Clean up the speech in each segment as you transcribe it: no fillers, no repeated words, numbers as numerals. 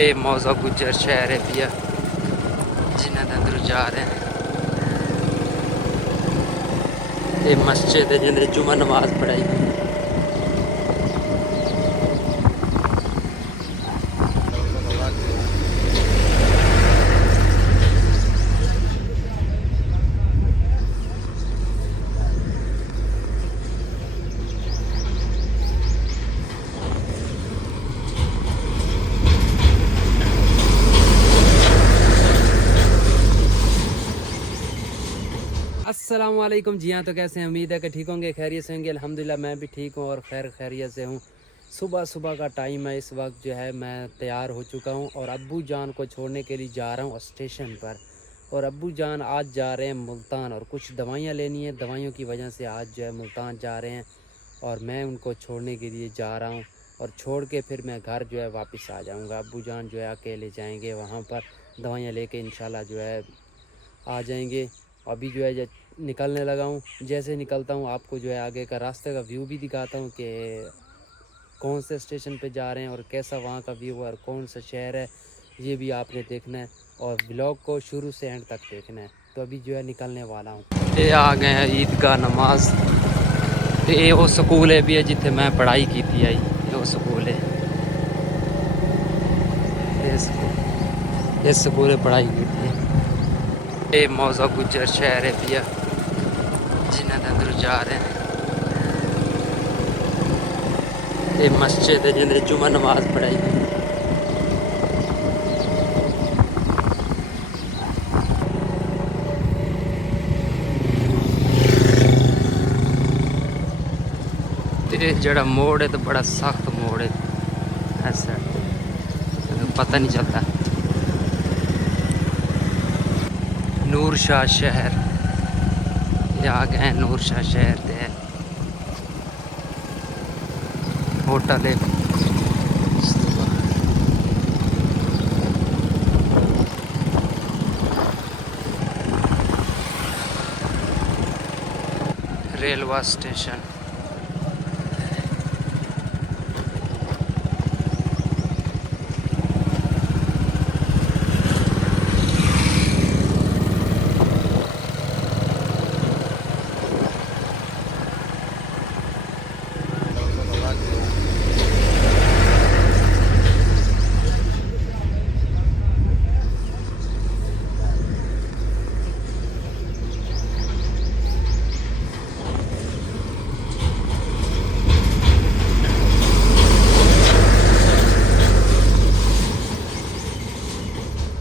یہ موزہ گجر شہر ہے پیا جنہیں اندر جا رہے ہیں. یہ مسجد ہے جنہیں جمعہ نماز پڑھائی. السلام علیکم جی ہاں. تو کیسے ہیں؟ امید ہے کہ ٹھیک ہوں گے، خیریت سے ہوں گے. الحمدللہ میں بھی ٹھیک ہوں اور خیریت سے ہوں. صبح کا ٹائم ہے. اس وقت جو ہے میں تیار ہو چکا ہوں اور ابو جان کو چھوڑنے کے لیے جا رہا ہوں اسٹیشن پر. اور ابو جان آج جا رہے ہیں ملتان اور کچھ دوائیاں لینی ہیں. دوائیوں کی وجہ سے آج جو ہے ملتان جا رہے ہیں اور میں ان کو چھوڑنے کے لیے جا رہا ہوں. اور چھوڑ کے پھر میں گھر جو ہے واپس آ جاؤں گا. ابو جان جو ہے اکیلے جائیں گے وہاں پر دوائیاں لے کے انشاءاللہ جو ہے آ جائیں گے. ابھی جو ہے نکلنے لگا ہوں. جیسے نکلتا ہوں آپ کو جو ہے آگے کا راستے کا ویو بھی دکھاتا ہوں کہ کون سے اسٹیشن پہ جا رہے ہیں اور کیسا وہاں کا ویو ہے اور کون سا شہر ہے. یہ بھی آپ نے دیکھنا ہے اور ولاگ کو شروع سے اینڈ تک دیکھنا ہے. تو ابھی جو ہے نکلنے والا ہوں. یہ آ گئے ہیں عیدگاہ نماز. یہ وہ سکول ہے بھی ہے جتنے میں پڑھائی کی تھی. یہ وہ سکول ہے، یہ سکول پڑھائی کی تھی. یہ موزہ گجر شہر ہے پیا جنہیں اندر جا رہے ہیں. یہ مسجد ہے جنہیں جمعہ نماز پڑھائی. جڑا موڑ ہے تو بڑا سخت موڑ ہے، ایسا پتہ نہیں چلتا. نور شاہ شہر یہ آ گئے ہیں. نور شاہ شہر تے ہوٹل ہے. ریلوے اسٹیشن.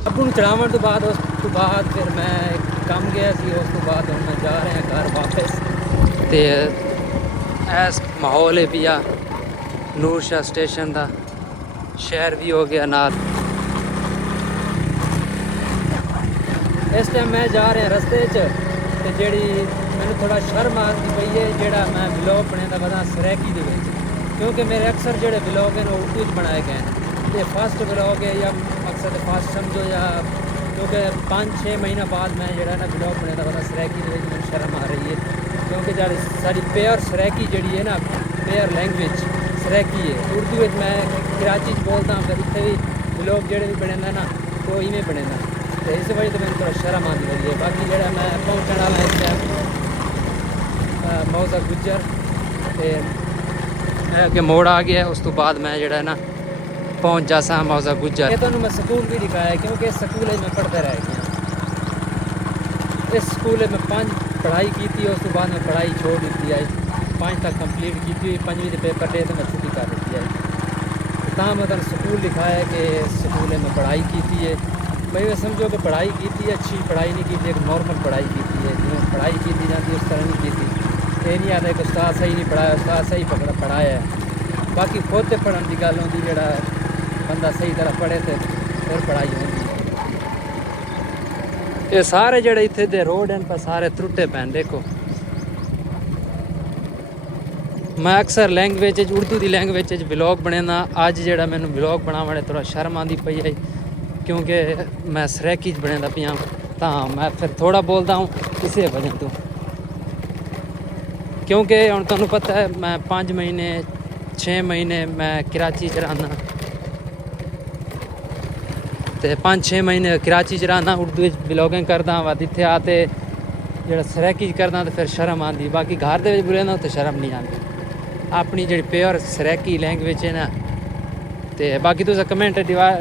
ابو چڑھاو تو بعد اس تو بعد پھر میں کم گیا سی. اس تو بعد ہم جا رہے ہیں گھر واپس. تے ایس ماحول ہے پیا نور شاہ اسٹیشن دا. شہر بھی ہو گیا نال. اس ٹائم میں جا رہا رستے تے جیڑی مینوں تھوڑا شرم آتی پئی ہے جیڑا میں ولاگ بناتا پتا سریکی دے وچ، کیونکہ میرے اکثر جڑے ولاگ ہیں وہ اردو چ بنائے گئے ہیں. یہ فسٹ ولاگ ہے یا مقصد فسٹ سمجھو، یا کیونکہ 5-6 مہینہ بعد میں جڑا نا ولاگ بناتا پتا سریکی دے وچ مینوں شرم آ رہی ہے. کیونکہ جڑی ساری پیور سریکی جڑی ہے نا، پیور لینگویج سریکی ہے. اردو میں کراچی بولتا ہوں پھر اتنے بھی ولاگ جڑے بھی بنے نا تو ایویں بنے نا. تو اس وجہ سے میں تھوڑا شرم آتی رہی ہے. باقی جڑا میں پہنچنے والا اس ٹائم موزہ گجر کہ موڑ آ گیا. اس تو بعد میں جڑا ہے نا پہنچ جا سا موزہ گجر. یہ تو میں سکول بھی دکھایا کیونکہ اس سکول میں پڑھتے رہ گیا. اس سکول میں 5 پڑھائی کی تھی. اس تو بعد میں پڑھائی چھوڑ دیتی ہے. 5 تک کمپلیٹ کی تھی. 5ویں کے پیپر دے تو میں چھٹی کر دیتی ہے. تاں میں سکول دکھایا ہے کہ سکول میں پڑھائی کی تھی ہے. بھائی سمجھو کہ پڑھائی کی تھی، اچھی پڑھائی نہیں کی تھی، ایک نارمل پڑھائی کی تھی ہے. جو پڑھائی کی تھی جاتی اس طرح نہیں کی تھی. یہ نہیں آتا کہ استاد صحیح نہیں پڑھایا، استاد صحیح پڑھایا ہے. باقی خود پڑھن کی گل ہوتی، جڑا بندہ صحیح طرح پڑھے تو پھر پڑھائی ہوتی. یہ سارے جڑے اتنے دے روڈ ہیں پر سارے ترٹے پین. دیکھو میں اکثر لینگویج اردو دی لینگویج ولاگ بنانا. اج جڑا مینوں ولاگ بناونے تھوڑا شرم آندی پئی ہے کیونکہ میں سریکی بناتا پیا تاں میں پھر تھوڑا بولتا ہوں اسی وجہ تو. کیونکہ ہن تانوں پتہ ہے میں 5 مہینے 6 مہینے میں کراچی چ رہنا. تے 5-6 مہینے کراچی چ رہنا اردو بلاگنگ کردا وا اتنے آتے جڑا سریکی کردا تے پھر شرم آندی باقی گھر دے وچ بولنا تے شرم نہیں آندی اپنی جڑی پیور سریکی لینگویج ہے نا تے باقی تساں کمنٹ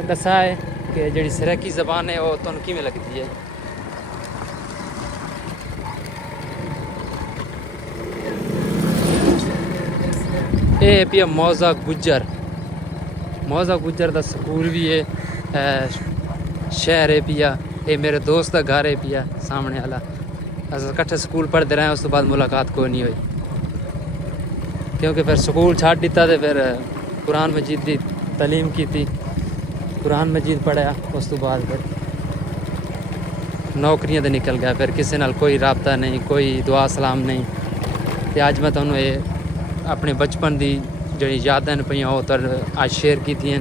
دسا ہے کہ جڑی سریکی زبان ہے وہ تانوں کیویں لگدی ہے اے پیا موزہ گجر دا سکول بھی ہے شہر ہے پیا اے میرے دوست دا گھر ہے پیا سامنے والا اصل کٹھے سکول پڑھتے رہے اس تو بعد ملاقات کوئی نہیں ہوئی کیونکہ پھر سکول چھاڑ دیتا تے پھر قرآن مجید دی تعلیم کی تھی قرآن مجید پڑھیا اس تو بعد پھر نوکریاں تے نکل گیا پھر کسی نال کوئی رابطہ نہیں کوئی دعا سلام نہیں تے اج میں تانوں اپنے بچپن دی جڑی یاداں پئیاں وہ اج شیئر کیتیاں